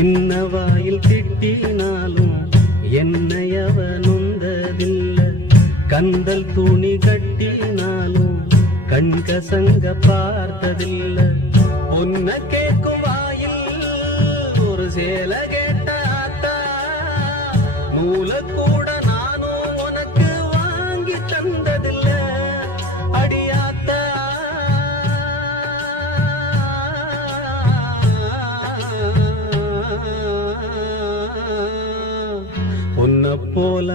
சின்ன வாயில் திட்டினாலும் என்னையவ நொந்ததில்ல. கந்தல் துணி கட்டினாலும் கண்கசங்க பார்த்ததில்ல. உன்ன கேட்கும் வாயில் ஒரு சேல கேட்ட ஆத்தா, நூல கூட நானும் உனக்கு வாங்கி தந்ததில்ல. அடியாத்தா உன்ன போல